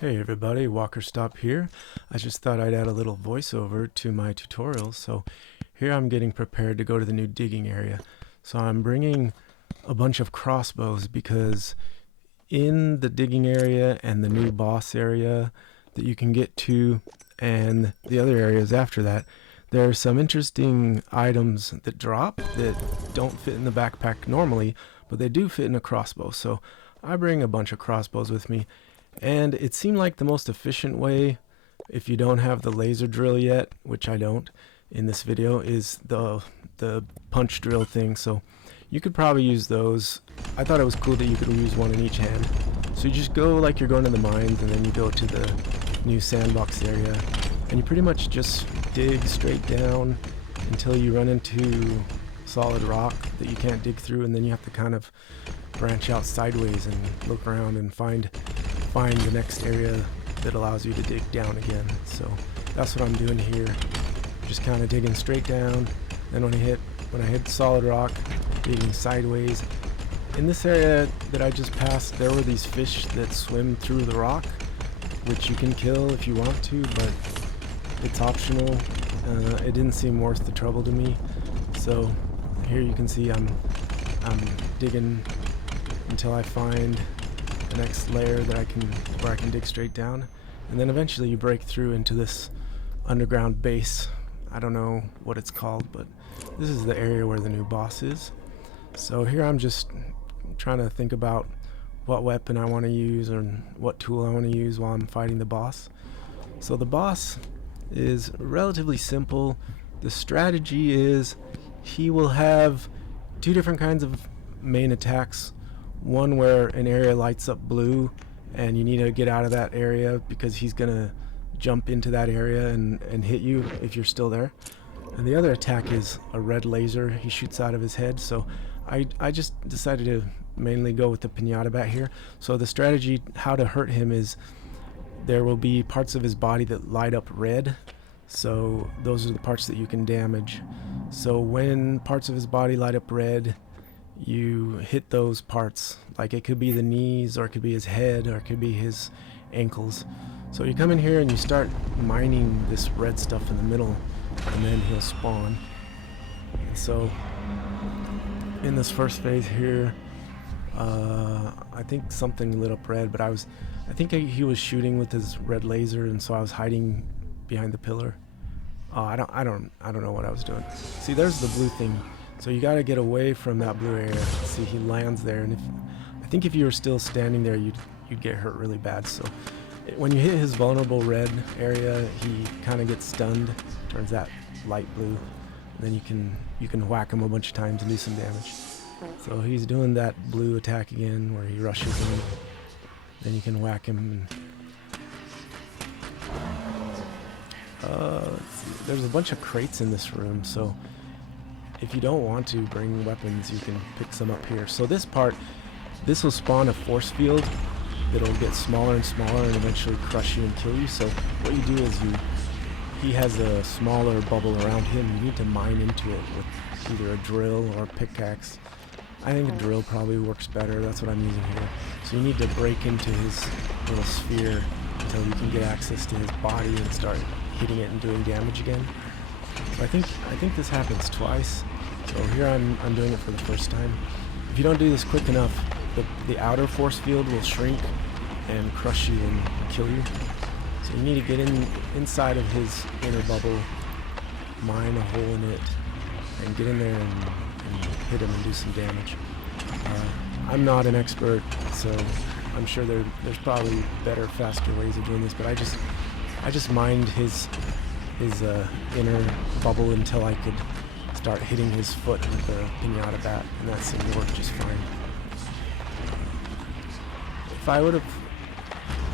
Hey everybody, Walker Stop here. I just thought I'd add a little voiceover to my tutorial. So here I'm getting prepared to go to the new digging area. So I'm bringing a bunch of crossbows because in the digging area and the new boss area that you can get to and the other areas after that, there are some interesting items that drop that don't fit in the backpack normally, but they do fit in a crossbow. So I bring a bunch of crossbows with me. And it seemed like the most efficient way, if you don't have the laser drill yet, which I don't in this video, is the punch drill thing. So you could probably use those. I thought it was cool that you could use one in each hand. So you just go like you're going to the mines, and then you go to the new sandbox area, and you pretty much just dig straight down until you run into solid rock that you can't dig through, and then you have to kind of branch out sideways and look around and find the next area that allows you to dig down again. So that's what I'm doing here, just kind of digging straight down. Then when I hit solid rock, digging sideways. In this area that I just passed, there were these fish that swim through the rock, which you can kill if you want to, but it's optional. It didn't seem worth the trouble to me. So here you can see I'm digging until I find the next layer that where I can dig straight down, and then eventually you break through into this underground base. I don't know what it's called, but this is the area where the new boss is. So here I'm just trying to think about what weapon I want to use or what tool I want to use while I'm fighting the boss. So the boss is relatively simple. The strategy is he will have two different kinds of main attacks. One where an area lights up blue and you need to get out of that area because he's gonna jump into that area and hit you if you're still there. And the other attack is a red laser he shoots out of his head. So I just decided to mainly go with the piñata bat here. So the strategy how to hurt him is there will be parts of his body that light up red. So those are the parts that you can damage. So when parts of his body light up red, you hit those parts. Like it could be the knees, or it could be his head, or it could be his ankles. So you come in here and you start mining this red stuff in the middle, and then he'll spawn. And so in this first phase here, I think something lit up red, but I think he was shooting with his red laser, and so I was hiding behind the pillar. I don't know what I was doing. See, there's the blue thing. So you got to get away from that blue area. See, he lands there, and I think if you were still standing there, you'd get hurt really bad. So when you hit his vulnerable red area, he kind of gets stunned, turns that light blue, and then you can whack him a bunch of times and do some damage. So he's doing that blue attack again, where he rushes him. Then you can whack him. Let's see. There's a bunch of crates in this room, so if you don't want to bring weapons, you can pick some up here. So this will spawn a force field that'll get smaller and smaller and eventually crush you and kill you. So what you do is he has a smaller bubble around him. You need to mine into it with either a drill or a pickaxe. I think a drill probably works better. That's what I'm using here. So you need to break into his little sphere until you can get access to his body and start hitting it and doing damage again. So I think this happens twice. So here I'm doing it for the first time. If you don't do this quick enough, the outer force field will shrink and crush you and kill you. So you need to get inside of his inner bubble, mine a hole in it, and get in there and hit him and do some damage. I'm not an expert, so I'm sure there's probably better, faster ways of doing this, but I just mined his inner bubble until I could start hitting his foot with the piñata bat, and that seemed to work just fine. If I would have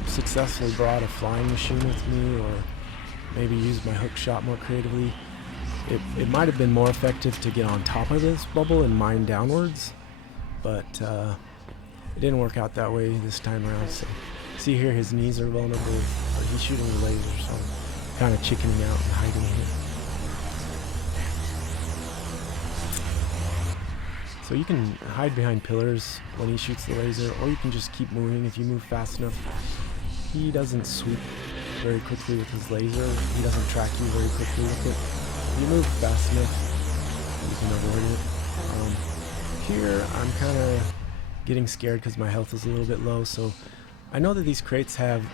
successfully brought a flying machine with me, or maybe used my hook shot more creatively, it might have been more effective to get on top of this bubble and mine downwards, but it didn't work out that way this time around. So see here, his knees are vulnerable, or he's shooting the laser, so kind of chickening out and hiding here. So you can hide behind pillars when he shoots the laser, or you can just keep moving if you move fast enough. he doesn't sweep very quickly with his laser. He doesn't track you very quickly with it. If you move fast enough, you can avoid it. Here, I'm kind of getting scared because my health is a little bit low, so I know that these crates have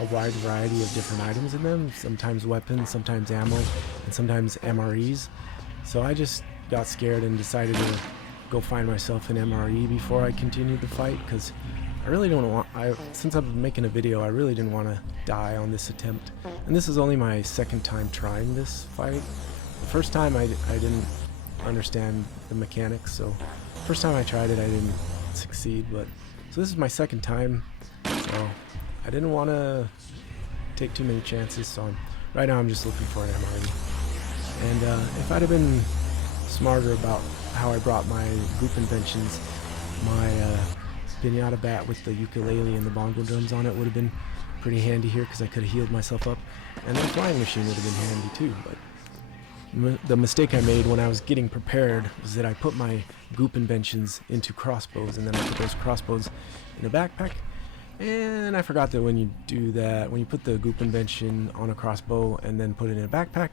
a wide variety of different items in them, sometimes weapons, sometimes ammo, and sometimes MREs. So I just got scared and decided to go find myself an MRE before I continued the fight, because I really don't want, since I'm making a video, I really didn't want to die on this attempt. And this is only my second time trying this fight. The first time I didn't understand the mechanics, so first time I tried it I didn't succeed, but so this is my second time, so I didn't want to take too many chances, so right now I'm just looking for an MRE. And if I'd have been smarter about how I brought my group inventions, my pinata bat with the ukulele and the bongo drums on it would have been pretty handy here, because I could have healed myself up, and the flying machine would have been handy too. But the mistake I made when I was getting prepared was that I put my goop inventions into crossbows, and then I put those crossbows in a backpack, and I forgot that when you do that, when you put the goop invention on a crossbow and then put it in a backpack,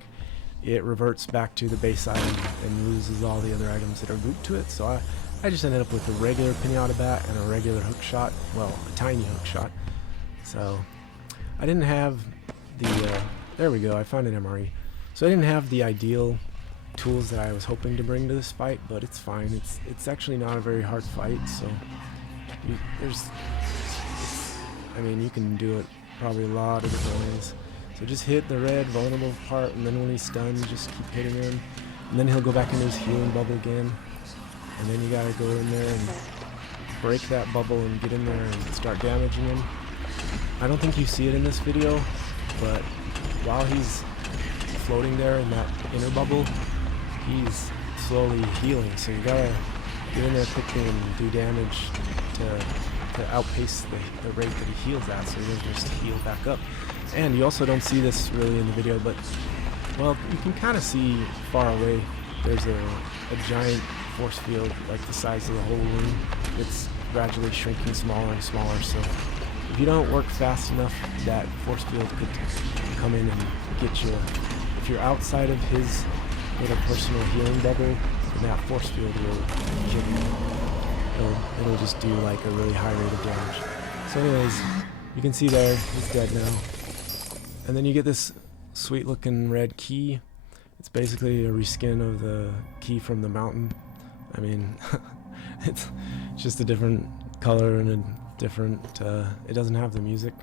it reverts back to the base item and loses all the other items that are grouped to it. So I just ended up with a regular pinata bat and a regular hook shot, well, a tiny hook shot. So I didn't have the, there we go, I found an MRE. So I didn't have the ideal tools that I was hoping to bring to this fight, but it's fine. It's actually not a very hard fight, so I mean, you can do it probably a lot of different ways. So just hit the red vulnerable part, and then when he's stunned, just keep hitting him. And then he'll go back into his healing bubble again. And then you gotta go in there and break that bubble and get in there and start damaging him. I don't think you see it in this video, but while he's floating there in that inner bubble, he's slowly healing. So you gotta get in there quickly and do damage to outpace the rate that he heals at, so he doesn't just heal back up. And you also don't see this really in the video, but well, you can kind of see far away there's a giant force field like the size of the whole room. It's gradually shrinking smaller and smaller, so if you don't work fast enough, that force field could come in and get you. If you're outside of his little personal healing bubble, then that force field will kill you. It'll just do like a really high rate of damage. So anyways, you can see there, he's dead now. And then you get this sweet looking red key. It's basically a reskin of the key from the mountain. I mean, it's just a different color and a different, it doesn't have the music.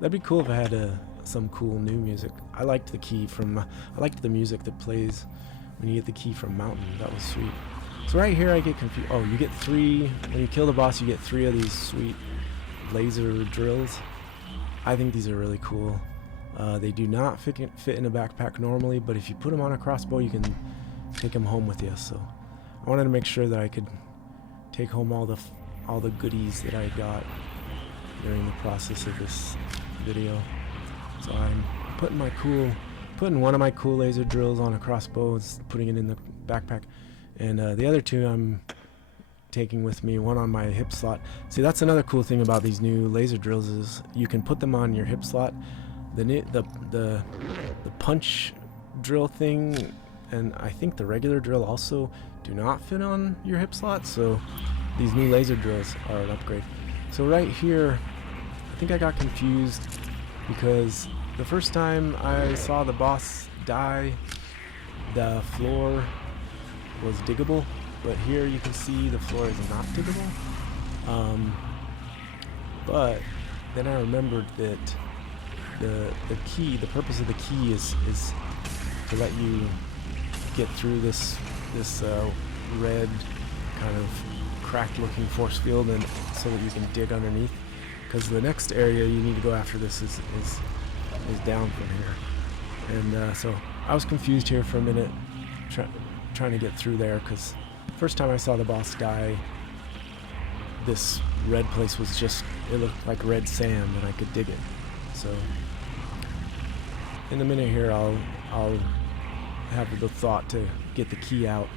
That'd be cool if I had some cool new music. I liked the music that plays when you get the key from mountain. That was sweet. So right here I get confused. Oh, you get three, when you kill the boss, you get 3 of these sweet laser drills. I think these are really cool. They do not fit in a backpack normally, but if you put them on a crossbow, you can take them home with you. So I wanted to make sure that I could take home all the goodies that I got during the process of this video. So I'm putting one of my cool laser drills on a crossbow and putting it in the backpack, and the other 2 I'm taking with me, one on my hip slot. See, that's another cool thing about these new laser drills is you can put them on your hip slot. The punch drill thing and I think the regular drill also do not fit on your hip slot, so these new laser drills are an upgrade. So right here, I think I got confused because the first time I saw the boss die, the floor was diggable, but here you can see the floor is not diggable. But then I remembered that the purpose of the key is to let you get through this red kind of cracked looking force field, and so that you can dig underneath, because the next area you need to go after this is down from here. And so I was confused here for a minute trying to get through there, because first time I saw the boss die, this red place was just, it looked like red sand and I could dig it. So in a minute here I'll have the thought to get the key out.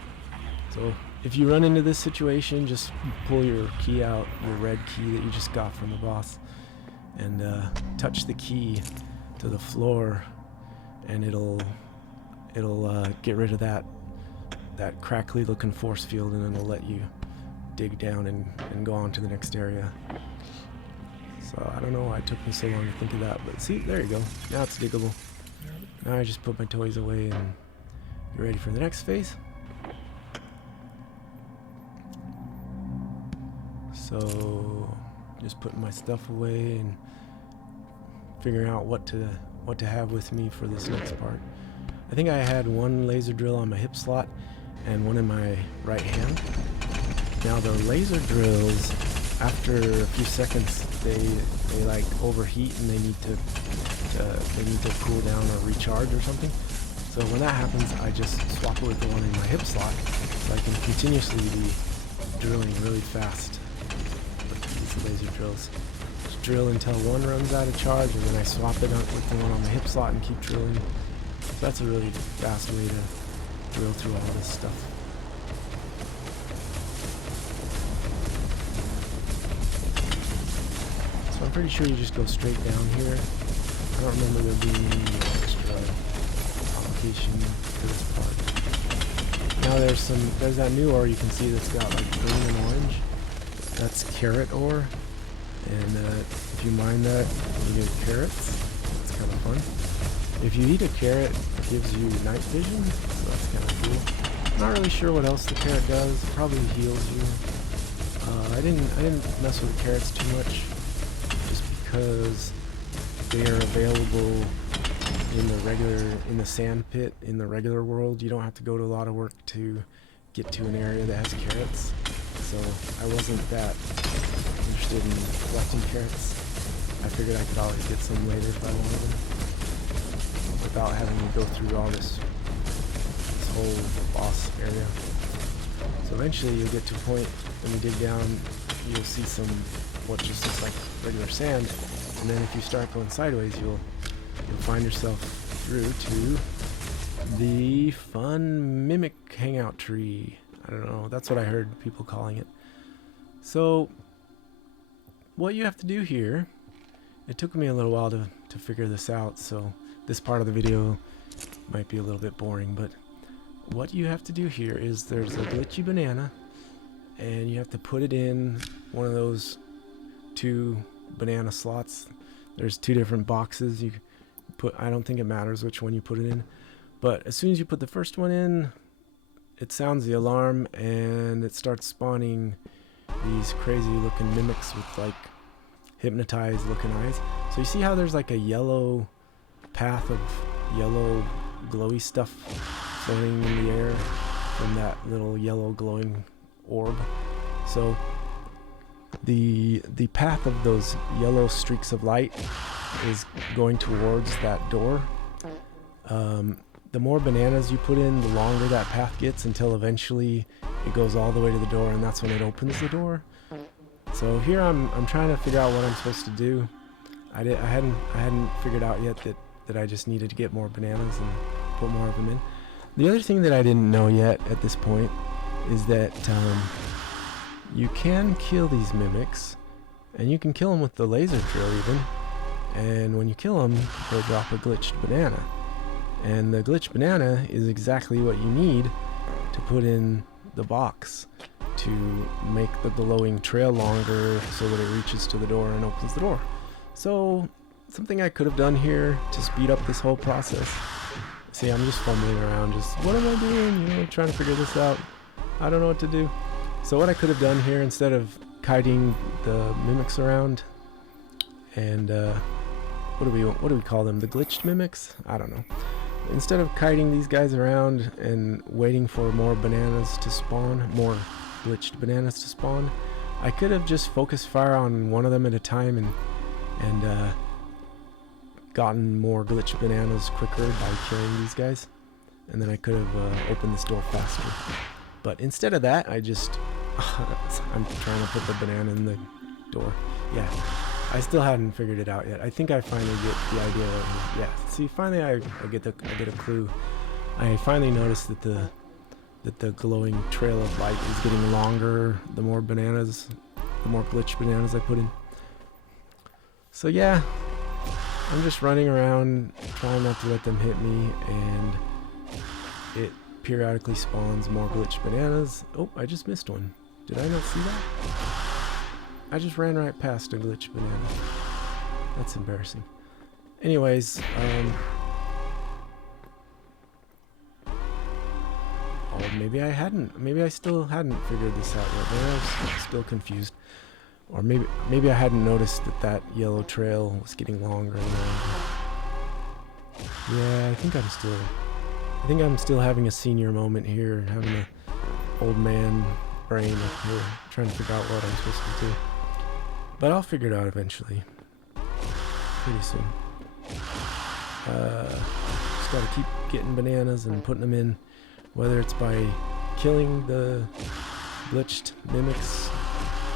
So if you run into this situation, just pull your key out, your red key that you just got from the boss, and touch the key to the floor, and it'll get rid of that crackly looking force field, and it'll let you dig down and go on to the next area. So I don't know why it took me so long to think of that, but see, there you go. Now it's diggable. Now I just put my toys away and get ready for the next phase. So just putting my stuff away and figuring out what to have with me for this next part. I think I had one laser drill on my hip slot and one in my right hand. Now the laser drills, after a few seconds, they like overheat and they need to cool down or recharge or something. So when that happens, I just swap it with the one in my hip slot, so I can continuously be drilling really fast with these laser drills. Just drill until one runs out of charge, and then I swap it out with the one on the hip slot and keep drilling. So that's a really fast way to drill through all this stuff. So I'm pretty sure you just go straight down here. I don't remember there being any extra complication to this part. Now there's that new ore you can see that's got like green and orange. That's carrot ore, and if you mine that, you get carrots. It's kind of fun. If you eat a carrot, it gives you night vision, so that's kind of cool. Not really sure what else the carrot does. It probably heals you. I didn't mess with the carrots too much, just because they are available in the sand pit in the regular world. You don't have to go to a lot of work to get to an area that has carrots. So I wasn't that interested in collecting carrots. I figured I could always get some later if I wanted them, without having to go through all this whole boss area. So eventually you'll get to a point when you dig down, you'll see what just looks like regular sand, and then if you start going sideways, you'll find yourself through to the fun mimic hangout tree. I don't know, that's what I heard people calling it. So what you have to do here, it took me a little while to figure this out, so this part of the video might be a little bit boring, but what you have to do here is there's a glitchy banana, and you have to put it in one of those 2 banana slots. There's 2 different boxes you put. I don't think it matters which one you put it in, but as soon as you put the first one in, it sounds the alarm and it starts spawning these crazy looking mimics with like hypnotized looking eyes. So you see how there's like a yellow path of yellow glowy stuff floating in the air from that little yellow glowing orb? So the path of those yellow streaks of light is going towards that door. The more bananas you put in, the longer that path gets, until eventually it goes all the way to the door, and that's when it opens the door. So here I'm trying to figure out what I'm supposed to do. I hadn't figured out yet that I just needed to get more bananas and put more of them in. The other thing that I didn't know yet at this point is that you can kill these mimics, and you can kill them with the laser drill even, and when you kill them, they'll drop a glitched banana. And the glitched banana is exactly what you need to put in the box to make the glowing trail longer so that it reaches to the door and opens the door. So something I could have done here to speed up this whole process. See, I'm just fumbling around, just what am I doing? Trying to figure this out. I don't know what to do. So what I could have done here, instead of kiting the mimics around and what do we call them? The glitched mimics? I don't know. Instead of kiting these guys around and waiting for more bananas to spawn, more glitched bananas to spawn, I could have just focused fire on one of them at a time and gotten more glitched bananas quicker by killing these guys, and then I could have opened this door faster. But instead of that, I'm trying to put the banana in the door. Yeah, I still haven't figured it out yet. I think I finally get the idea. Yeah, see, finally I get a clue. I finally noticed that the glowing trail of light is getting longer the more glitched bananas I put in. So yeah, I'm just running around trying not to let them hit me, and it periodically spawns more glitched bananas. Oh, I just missed one. Did I not see that? I just ran right past a glitched banana. That's embarrassing. Anyways, oh, maybe I hadn't. Maybe I still hadn't figured this out yet. Maybe I was still confused. Or maybe I hadn't noticed that yellow trail was getting longer and longer. Yeah, I think I'm still having a senior moment here, having an old man brain up here, trying to figure out what I'm supposed to do. But I'll figure it out eventually. Pretty soon. Just gotta keep getting bananas and putting them in, whether it's by killing the glitched mimics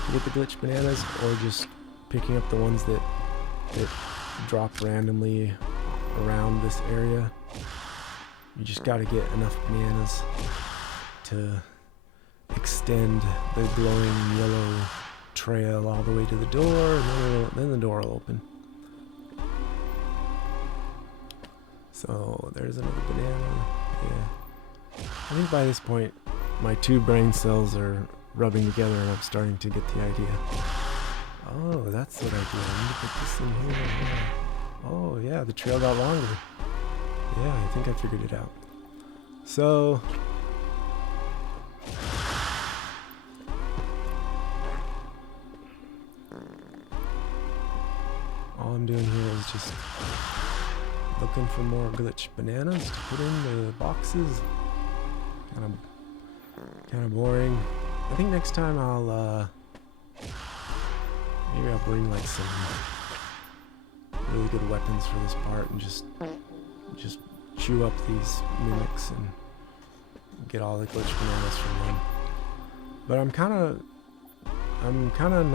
to get the glitched bananas, or just picking up the ones that drop randomly around this area. You just gotta get enough bananas to extend the glowing yellow trail all the way to the door, and then the door will open. So there's another banana. Yeah. I think by this point my two brain cells are rubbing together and I'm starting to get the idea. Oh, that's what I do. I need to put this in here. Yeah. Oh yeah, the trail got longer. Yeah, I think I figured it out. So all I'm doing here is just looking for more glitched bananas to put in the boxes. Kind of boring. I think next time maybe I'll bring like some really good weapons for this part and just chew up these mimics and get all the glitched bananas from them. But I'm kind of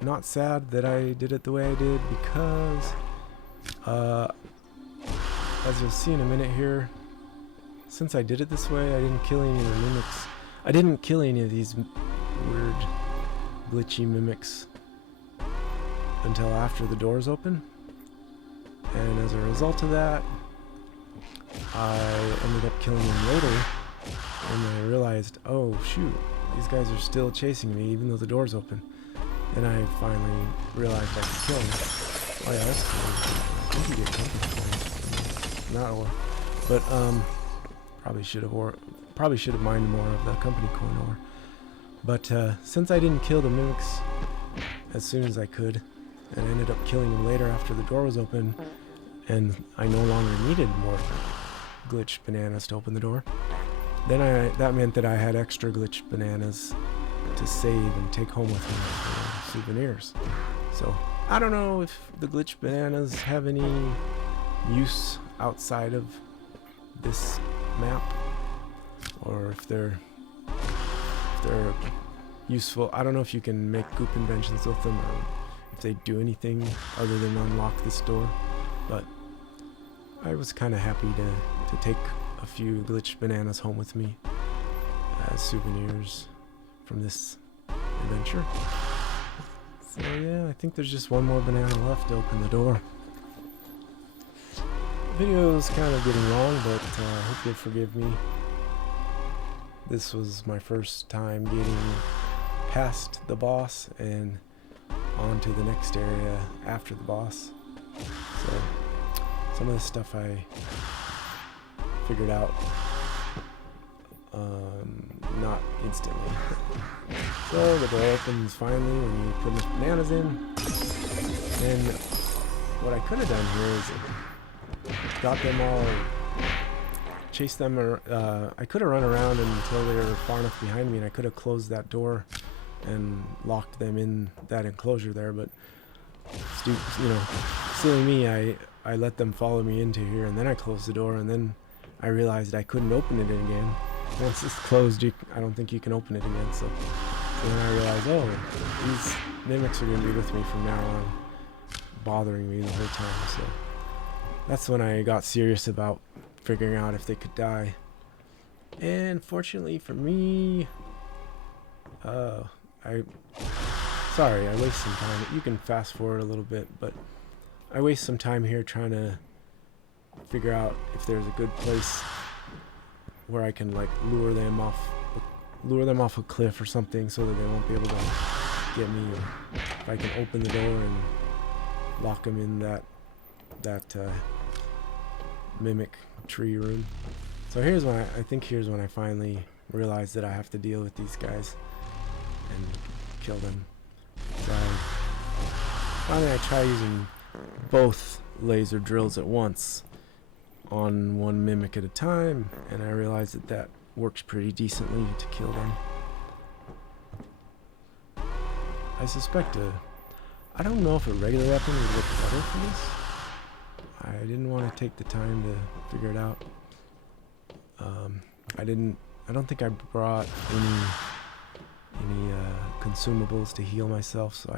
not sad that I did it the way I did, because as you'll see in a minute here, since I did it this way, I didn't kill any of the mimics. I didn't kill any of these weird glitchy mimics until after the doors open. And as a result of that, I ended up killing them later, and I realized, oh shoot, these guys are still chasing me even though the door's open. Then I finally realized I could kill them. Oh yeah, that's cool. I think you get company coins. Not ore. But probably should have mined more of the company coin ore. But since I didn't kill the mimics as soon as I could, and ended up killing them later after the door was open, and I no longer needed more glitched bananas to open the door, then that meant that I had extra glitched bananas to save and take home with me for souvenirs. So I don't know if the glitched bananas have any use outside of this map, or if they're useful. I don't know if you can make goop inventions with them, or if they do anything other than unlock this door. But I was kind of happy to take a few glitched bananas home with me as souvenirs from this adventure. So yeah, I think there's just one more banana left to open the door. The video's kind of getting long, but I hope you'll forgive me. This was my first time getting past the boss and on to the next area after the boss. So some of this stuff I figured out not instantly. So the door opens finally when you put enough bananas in. And what I could have done here is got them all, chased them, or I could have run around until they were far enough behind me, and I could have closed that door and locked them in that enclosure there. But silly me, I let them follow me into here, and then I closed the door, and then I realized I couldn't open it again. Once it's closed, I don't think you can open it again. So then I realized, oh, these mimics are going to be with me from now on, bothering me the whole time. So that's when I got serious about figuring out if they could die. And fortunately for me, I Sorry, I waste some time. You can fast forward a little bit, but I waste some time here trying to figure out if there's a good place where I can like lure them off a cliff or something so that they won't be able to get me. If I can open the door and lock them in that mimic tree room. So here's when here's when I finally realized that I have to deal with these guys and kill them. So finally I try using both laser drills at once on one mimic at a time, and I realized that works pretty decently to kill them. I suspect I don't know if a regular weapon would work better for this. I didn't want to take the time to figure it out. I don't think I brought any consumables to heal myself, so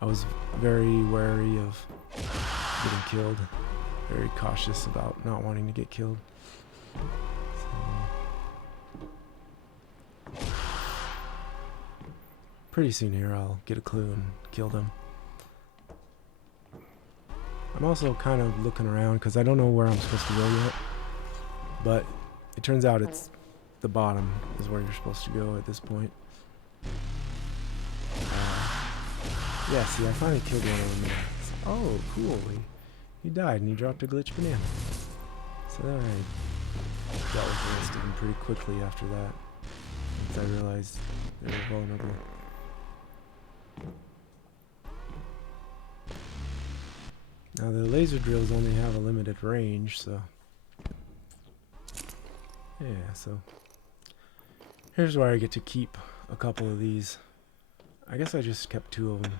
I was very wary of getting killed, very cautious about not wanting to get killed. So, pretty soon here I'll get a clue and kill them. I'm also kind of looking around because I don't know where I'm supposed to go yet, but it turns out it's the bottom is where you're supposed to go at this point. Yeah, see, I finally killed one of them. Oh, cool. He died and he dropped a glitch banana. So then I dealt with the rest of them pretty quickly after that, once I realized they were vulnerable. Now the laser drills only have a limited range, so yeah, so here's where I get to keep a couple of these. I guess I just kept 2 of them.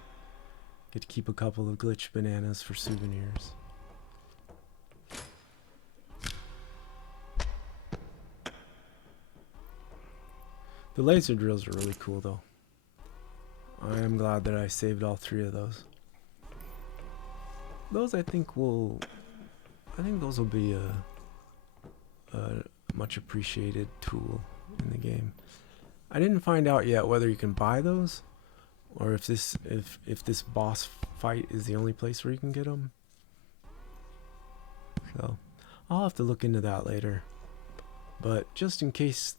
Get to keep a couple of glitch bananas for souvenirs. The laser drills are really cool though. I am glad that I saved all 3 of those. Those I think those will be a much appreciated tool in the game. I didn't find out yet whether you can buy those, or if this boss fight is the only place where you can get them. So I'll have to look into that later. But just in case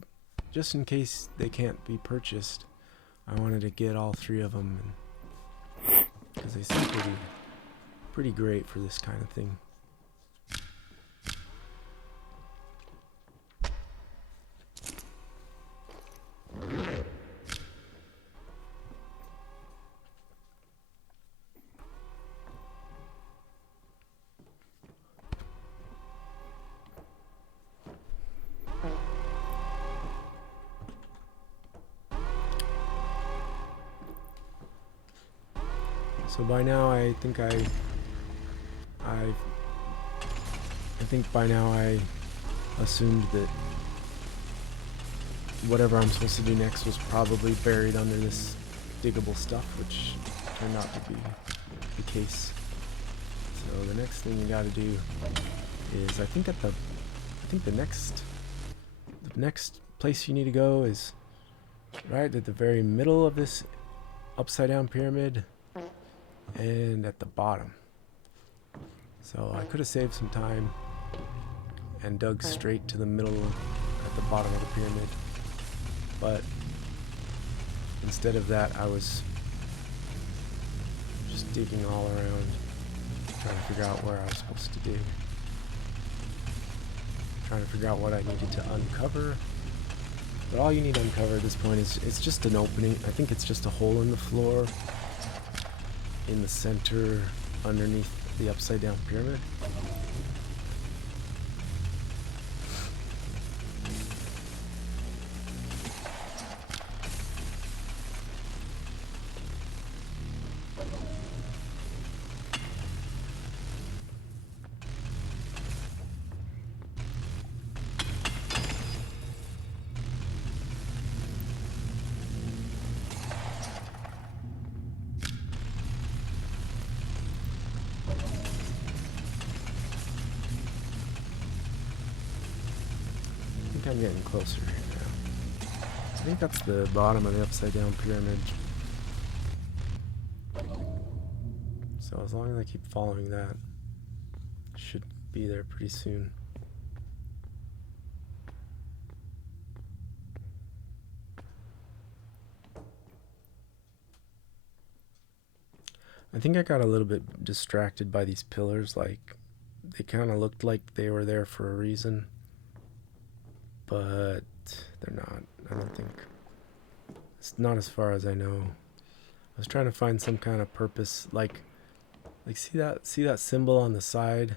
they can't be purchased, I wanted to get all 3 of them, because they seem pretty great for this kind of thing. So by now I think by now I assumed that whatever I'm supposed to do next was probably buried under this diggable stuff, which turned out to be the case. So the next thing you gotta do is I think the next place you need to go is right at the very middle of this upside down pyramid and at the bottom. So I could have saved some time and dug straight to the middle at the bottom of the pyramid, but instead of that I was just digging all around trying to figure out where I was supposed to dig, trying to figure out what I needed to uncover. But all you need to uncover at this point is it's just an opening. I think it's just a hole in the floor in the center underneath the upside down pyramid. I'm getting closer here now. I think that's the bottom of the upside down pyramid. So as long as I keep following that, I should be there pretty soon. I think I got a little bit distracted by these pillars, like they kind of looked like they were there for a reason, but they're not. I don't think. It's not as far as I know. I was trying to find some kind of purpose, like see that symbol on the side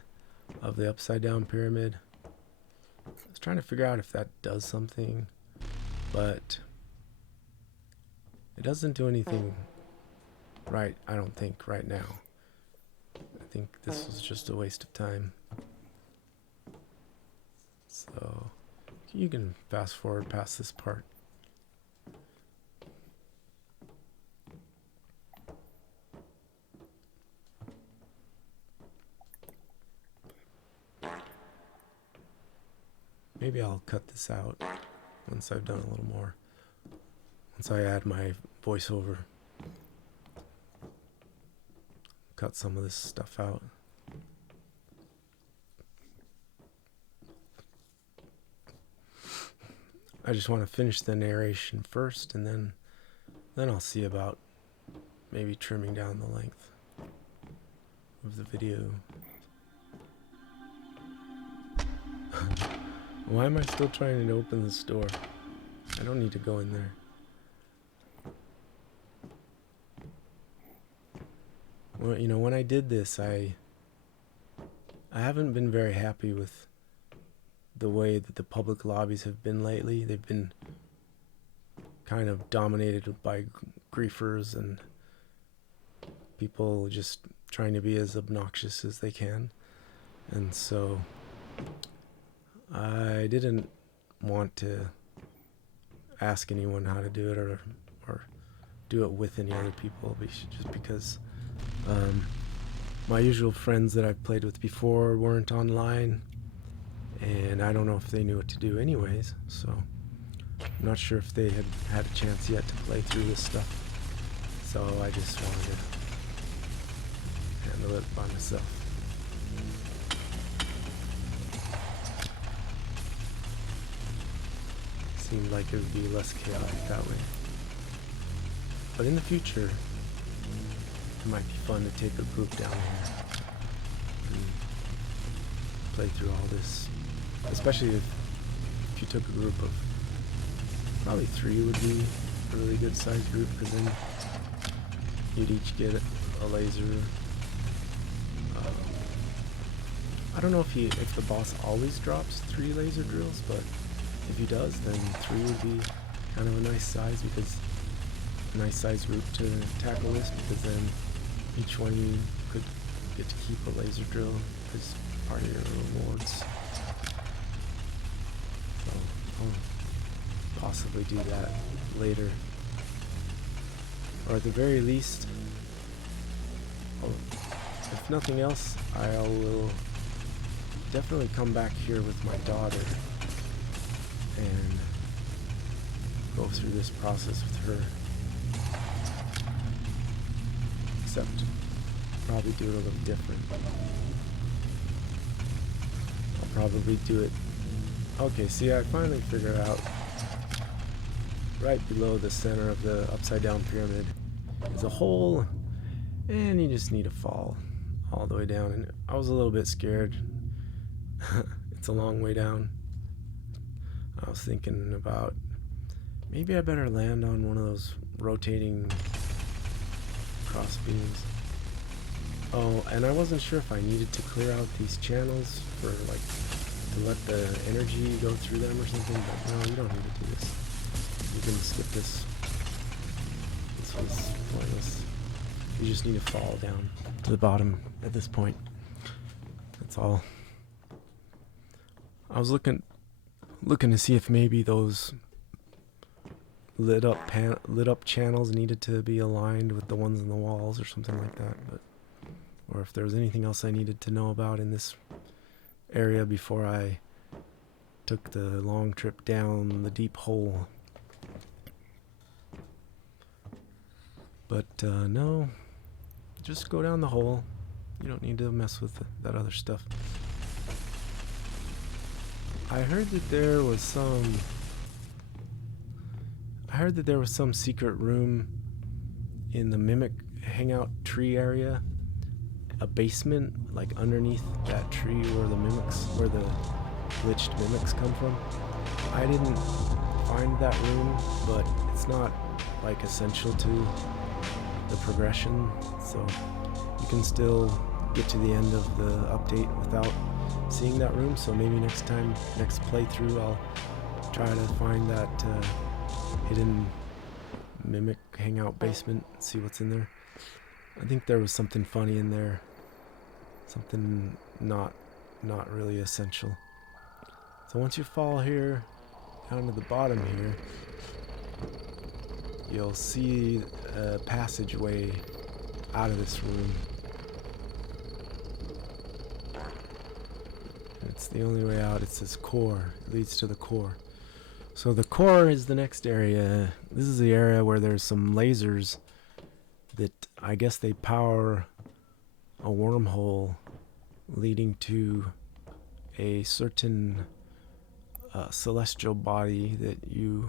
of the upside down pyramid. I was trying to figure out if that does something, but it doesn't do anything right, I don't think, right now. I think this was just a waste of time. So you can fast forward past this part. Maybe I'll cut this out once I've done a little more. Once I add my voiceover. Cut some of this stuff out. I just want to finish the narration first, and then I'll see about maybe trimming down the length of the video. Why am I still trying to open this door? I don't need to go in there. Well, you know, when I did this, I haven't been very happy with the way that the public lobbies have been lately. They've been kind of dominated by griefers and people just trying to be as obnoxious as they can. And so I didn't want to ask anyone how to do it or do it with any other people, just because my usual friends that I've played with before weren't online, and I don't know if they knew what to do anyways, so I'm not sure if they had a chance yet to play through this stuff, so I just wanted to handle it by myself. Seemed like it would be less chaotic that way. But in the future, it might be fun to take a group down here and play through all this. Especially if you took a group of, probably 3 would be a really good sized group, because then you'd each get a laser. I don't know if the boss always drops 3 laser drills, but if he does, then 3 would be kind of a nice size, because a nice size group to tackle this, because then each one you could get to keep a laser drill as part of your rewards. So I'll possibly do that later, or at the very least, if nothing else, I will definitely come back here with my daughter and go through this process with her. Except probably do it a little different. I'll probably do it. Okay, see, I finally figured out right below the center of the upside down pyramid is a hole, and you just need to fall all the way down. And I was a little bit scared. It's a long way down. I was thinking about maybe I better land on one of those rotating cross beams. Oh, and I wasn't sure if I needed to clear out these channels for, like, to let the energy go through them or something, but no, you don't need to do this. You can skip this. This was pointless. You just need to fall down to the bottom at this point. That's all. I was looking to see if maybe those lit up channels needed to be aligned with the ones in the walls or something like that, but or if there was anything else I needed to know about in this area before I took the long trip down the deep hole. But no, just go down the hole. You don't need to mess with that other stuff. I heard that there was some secret room in the mimic hangout tree area, a basement like underneath that tree where the glitched mimics come from. I didn't find that room, but it's not like essential to the progression, so you can still get to the end of the update without seeing that room. So maybe next playthrough, I'll try to find that hidden mimic hangout basement, see what's in there. I think there was something funny in there, something not really essential. So once you fall here down to the bottom here, you'll see a passageway out of this room. It's the only way out. It says core. It leads to the core. So the core is the next area. This is the area where there's some lasers that I guess they power a wormhole leading to a certain celestial body that you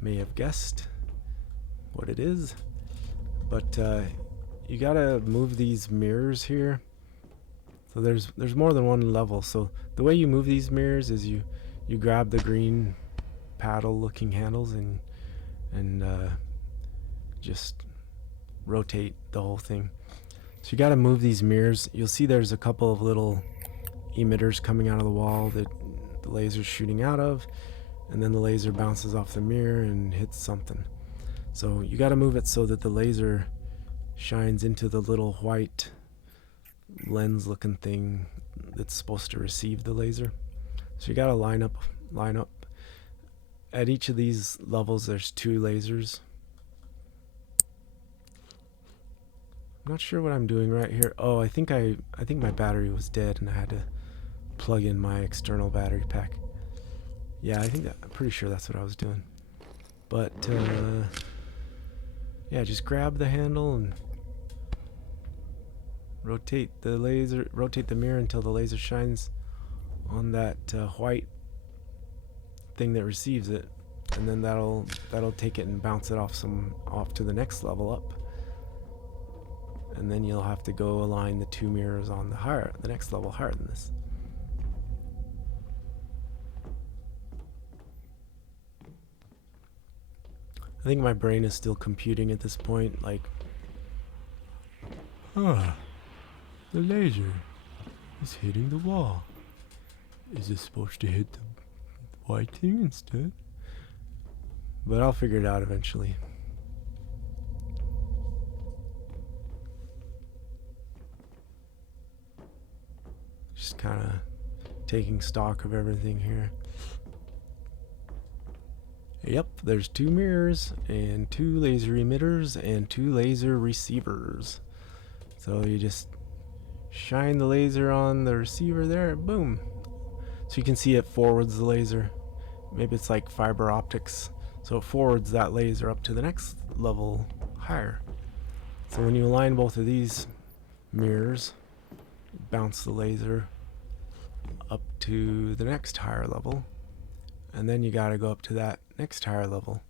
may have guessed what it is. But you gotta move these mirrors here. So there's more than one level. So the way you move these mirrors is you grab the green paddle looking handles and just rotate the whole thing. So you got to move these mirrors. You'll see there's a couple of little emitters coming out of the wall that the laser's shooting out of, and then the laser bounces off the mirror and hits something. So you got to move it so that the laser shines into the little white lens looking thing that's supposed to receive the laser. So you got to line up. At each of these levels there's 2 lasers. I'm not sure what I'm doing right here. Oh, I think my battery was dead and I had to plug in my external battery pack. Yeah, I'm pretty sure that's what I was doing. But yeah, just grab the handle and rotate the mirror until the laser shines on that white thing that receives it, and then that'll take it and bounce it off to the next level up. And then you'll have to go align the 2 mirrors on the next level higher than this. I think my brain is still computing at this point, like, the laser is hitting the wall. Is it supposed to hit the white thing instead? But I'll figure it out eventually. Just kind of taking stock of everything here. Yep, there's 2 mirrors and 2 laser emitters and 2 laser receivers. So you just shine the laser on the receiver there, boom. So you can see it forwards the laser. Maybe it's like fiber optics. So it forwards that laser up to the next level higher. So when you align both of these mirrors, bounce the laser up to the next higher level, and then you got to go up to that next higher level,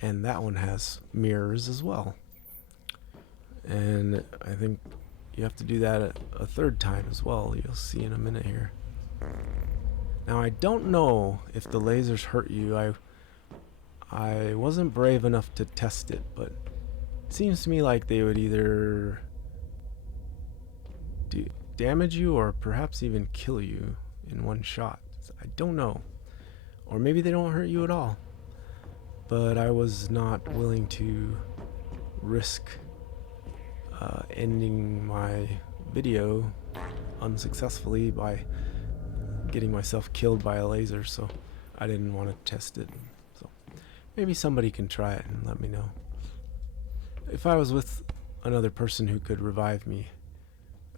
and that one has mirrors as well. And I think you have to do that a 3rd time as well. You'll see in a minute here. Now I don't know if the lasers hurt you. I wasn't brave enough to test it, but it seems to me like they would either damage you or perhaps even kill you in one shot. I don't know. Or maybe they don't hurt you at all. But I was not willing to risk ending my video unsuccessfully by getting myself killed by a laser, so I didn't want to test it. So maybe somebody can try it and let me know. If I was with another person who could revive me,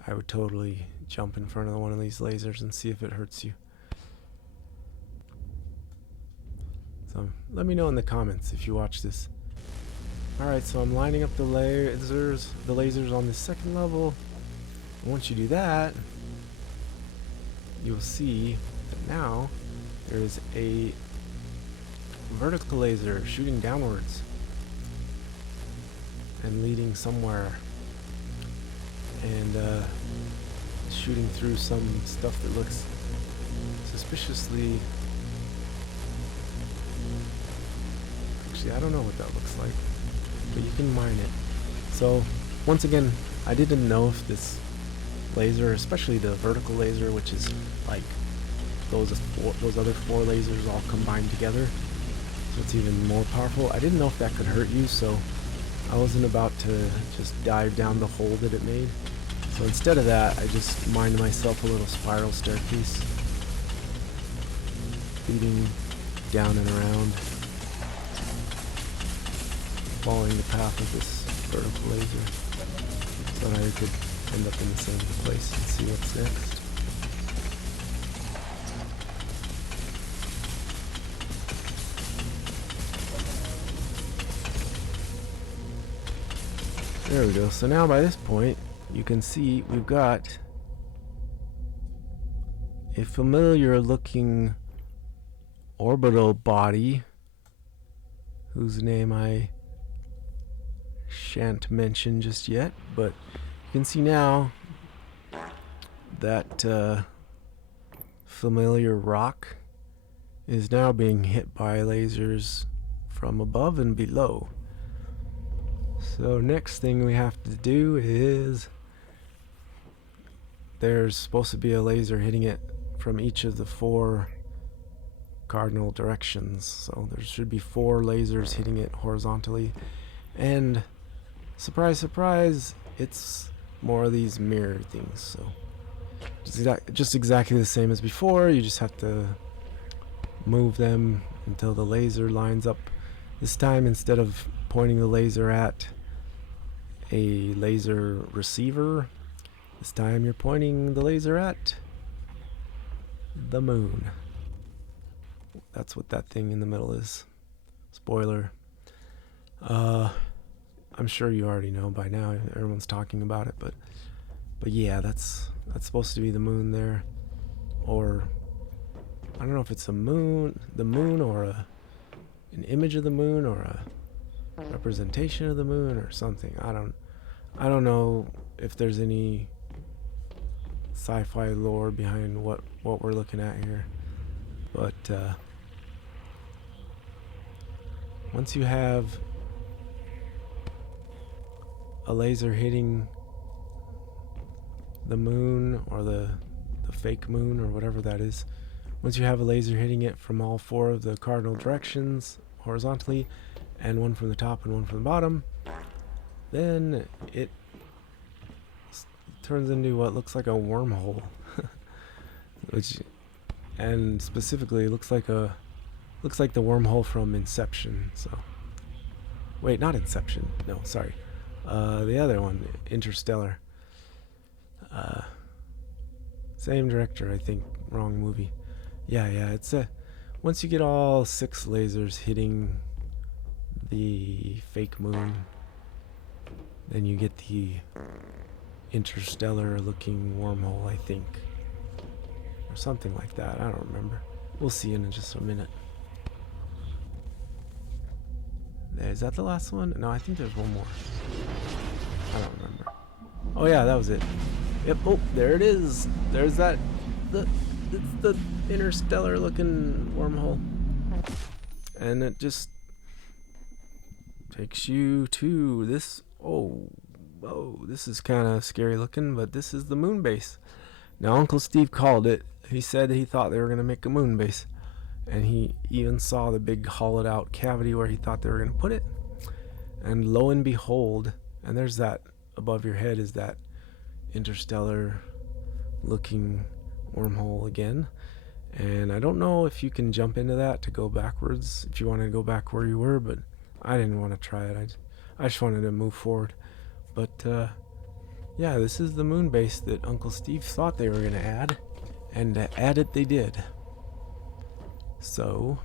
I would totally jump in front of one of these lasers and see if it hurts you. So let me know in the comments if you watch this. Alright, so I'm lining up the lasers on the second level. And once you do that, you'll see that now there is a vertical laser shooting downwards and leading somewhere, and shooting through some stuff that looks suspiciously... Actually, I don't know what that looks like, but you can mine it. So once again, I didn't know if this laser, especially the vertical laser, which is like those other 4 lasers all combined together, so it's even more powerful. I didn't know if that could hurt you, so I wasn't about to just dive down the hole that it made. So instead of that, I just mined myself a little spiral staircase leading down and around, following the path of this vertical laser, so that I could end up in the same place and see what's next. There we go. So now by this point, you can see we've got a familiar looking orbital body whose name I shan't mention just yet, but you can see now that familiar rock is now being hit by lasers from above and below. So next thing we have to do is, there's supposed to be a laser hitting it from each of the 4 cardinal directions. So there should be 4 lasers hitting it horizontally, and surprise, surprise, it's more of these mirror things. So just exactly the same as before. You just have to move them until the laser lines up. This time, instead of pointing the laser at a laser receiver, this time you're pointing the laser at the moon. That's what that thing in the middle is. Spoiler. I'm sure you already know by now. Everyone's talking about it, but yeah, that's supposed to be the moon there, or I don't know if it's the moon, or an image of the moon, or a representation of the moon, or something. I don't know if there's any sci-fi lore behind what we're looking at here, but once you have a laser hitting the moon, or the fake moon, or whatever that is, once you have a laser hitting it from all 4 of the cardinal directions horizontally, and one from the top and one from the bottom, then it turns into what looks like a wormhole. And specifically looks like the wormhole from Inception. So wait, not Inception, no, sorry, the other one, Interstellar. Same director, I think. Wrong movie. Yeah, it's once you get all 6 lasers hitting the fake moon, then you get the interstellar looking wormhole, I think, or something like that. I don't remember. We'll see in just a minute. Is that the last one? No, I think there's one more. I don't remember. Oh yeah, that was it. Yep. Oh, there it is. There's that. It's the interstellar looking wormhole, and it just takes you to this. Oh, this is kind of scary looking, but this is the moon base. Now, Uncle Steve called it. He said he thought they were going to make a moon base, and he even saw the big hollowed out cavity where he thought they were going to put it. And lo and behold, and there's that above your head is that interstellar looking wormhole again. And I don't know if you can jump into that to go backwards, if you want to go back where you were, but I didn't want to try it. I just wanted to move forward. But yeah, this is the moon base that Uncle Steve thought they were going to add, and add it they did. So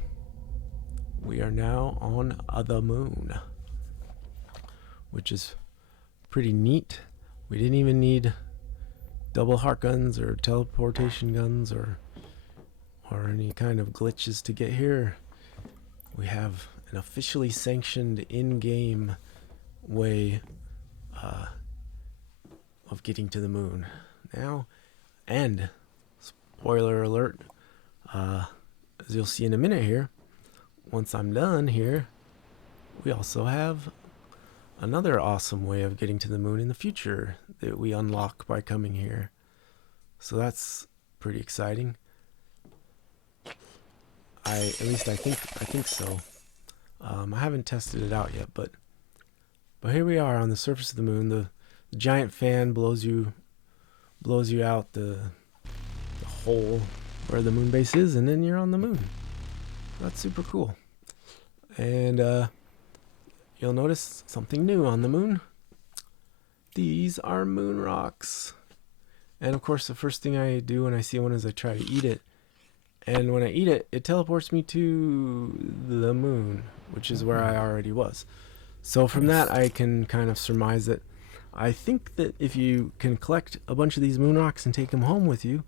we are now on the moon. which is pretty neat. We didn't even need double heart guns or teleportation guns or any kind of glitches to get here. We have an officially sanctioned in-game way of getting to the moon now. And spoiler alert, as you'll see in a minute here, once I'm done here, we also have another awesome way of getting to the moon in the future that we unlock by coming here. So that's pretty exciting. At least I think so. I haven't tested it out yet, but here we are on the surface of the moon. The giant fan blows you out the hole where the moon base is, and then you're on the moon. That's super cool. And you'll notice something new on the moon. These are moon rocks. And of course, the first thing I do when I see one is I try to eat it. And when I eat it, it teleports me to the moon, which is where I already was. So from that, I can kind of surmise that I think that if you can collect a bunch of these moon rocks and take them home with you,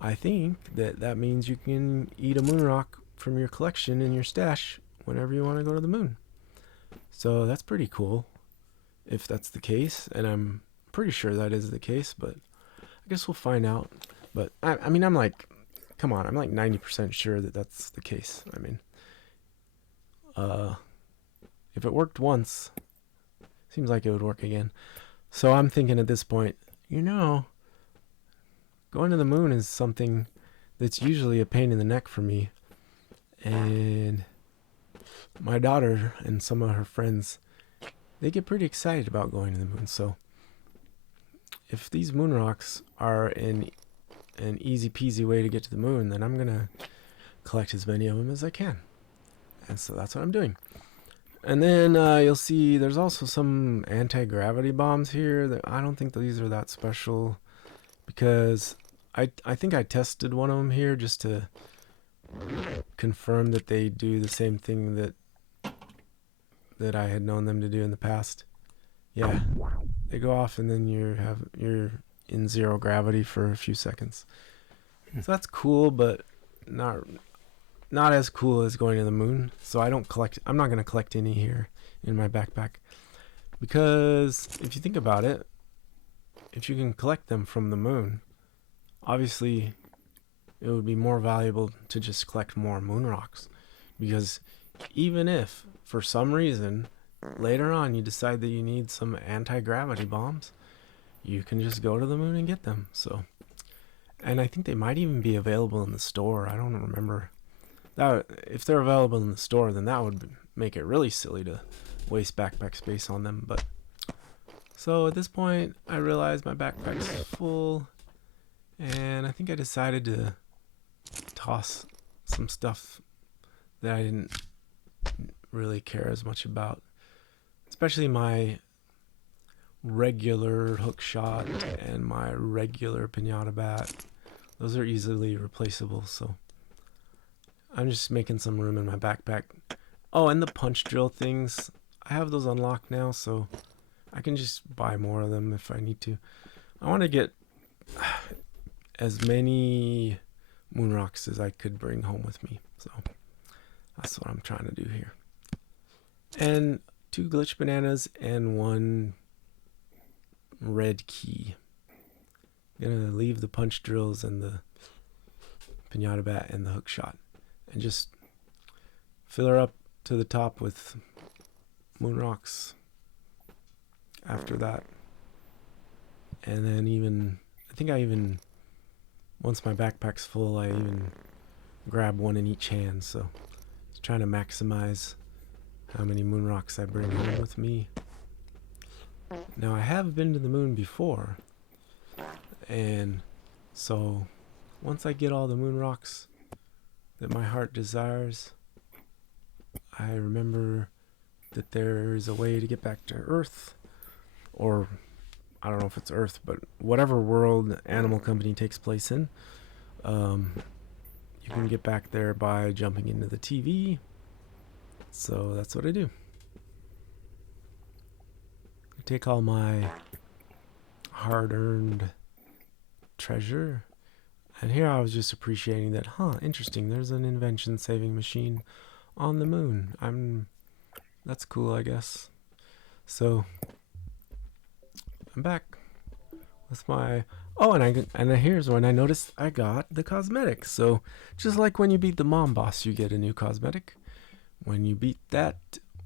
I think that means you can eat a moon rock from your collection in your stash whenever you want to go to the moon. So that's pretty cool if that's the case, and I'm pretty sure that is the case, but I guess we'll find out. But I mean, I'm like 90% sure that that's the case. I mean, if it worked once, seems like it would work again. So I'm thinking at this point, going to the moon is something that's usually a pain in the neck for me. And my daughter and some of her friends, they get pretty excited about going to the moon. So if these moon rocks are an easy peasy way to get to the moon, then I'm going to collect as many of them as I can. And so that's what I'm doing. And then you'll see there's also some anti-gravity bombs here. That I don't think these are that special, because I think I tested one of them here just to confirm that they do the same thing that I had known them to do in the past. Yeah, they go off and then you're in zero gravity for a few seconds. So that's cool, but not as cool as going to the moon. So I'm not going to collect any here in my backpack, because if you think about it, if you can collect them from the moon, obviously it would be more valuable to just collect more moon rocks, because even if for some reason later on you decide that you need some anti-gravity bombs, you can just go to the moon and get them. So, and I think they might even be available in the store. I don't remember. If they're available in the store, then that would make it really silly to waste backpack space on them. But so at this point, I realized my backpack's full, and I think I decided to toss some stuff that I didn't really care as much about, especially my regular hook shot and my regular piñata bat. Those are easily replaceable, so I'm just making some room in my backpack. Oh, and the punch drill things, I have those unlocked now, so I can just buy more of them if I need to. I want to get as many moon rocks as I could bring home with me, so that's what I'm trying to do here. And 2 glitch bananas and 1 red key. I'm gonna leave the punch drills and the piñata bat and the hook shot, and just fill her up to the top with moon rocks after that. And then once my backpack's full, I even grab one in each hand. So just trying to maximize how many moon rocks I bring home with me. Now, I have been to the moon before, and so once I get all the moon rocks that my heart desires, I remember that there's a way to get back to Earth, or I don't know if it's Earth, but whatever world Animal Company takes place in, you can get back there by jumping into the TV. So that's what I do. take all my hard-earned treasure. And here I was just appreciating that, interesting, there's an invention saving machine on the moon. That's cool, I guess. So I'm back with my and here's when I noticed I got the cosmetic. So just like when you beat the mom boss, you get a new cosmetic. When you beat that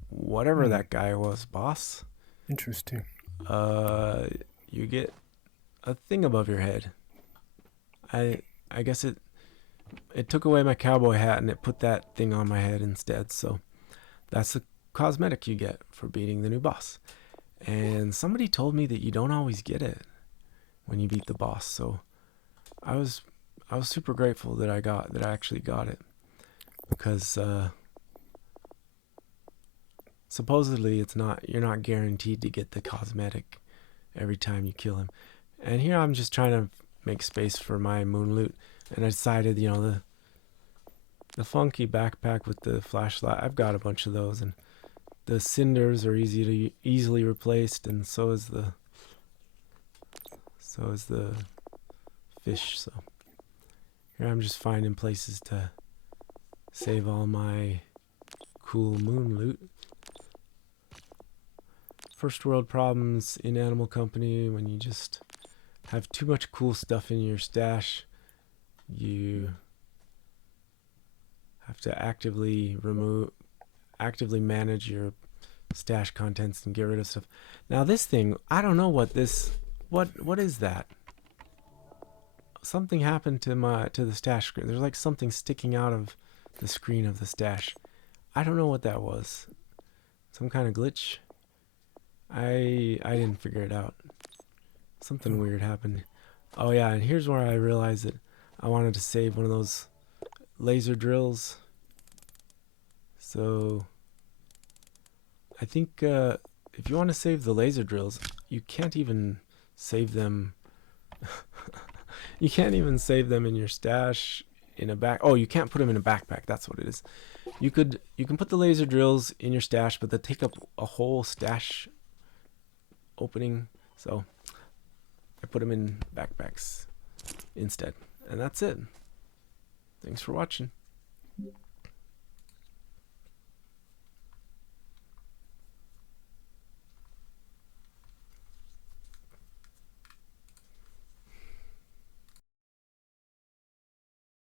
whatever that guy was, boss, Interesting. you get a thing above your head. I guess it took away my cowboy hat and it put that thing on my head instead. So that's the cosmetic you get for beating the new boss. And somebody told me that you don't always get it when you beat the boss. So I was super grateful that I actually got it, because supposedly you're not guaranteed to get the cosmetic every time you kill him. And here I'm just trying to make space for my moon loot, and I decided, the funky backpack with the flashlight, I've got a bunch of those, and the cinders are easily replaced, and so is the fish. So here I'm just finding places to save all my cool moon loot. First world problems in Animal Company: when you just have too much cool stuff in your stash, you have to actively manage your stash contents and get rid of stuff. Now this thing, I don't know what is that? Something happened to the stash screen. There's like something sticking out of the screen of the stash. I don't know what that was. Some kind of glitch. I didn't figure it out. Something weird happened. Oh yeah, and here's where I realized that I wanted to save one of those laser drills. So I think if you want to save the laser drills, you can't even save them. You can't even save them in your stash in a back. Oh, you can't put them in a backpack. That's what it is. You can put the laser drills in your stash, but they take up a whole stash opening. So I put them in backpacks instead, and that's it. Thanks for watching.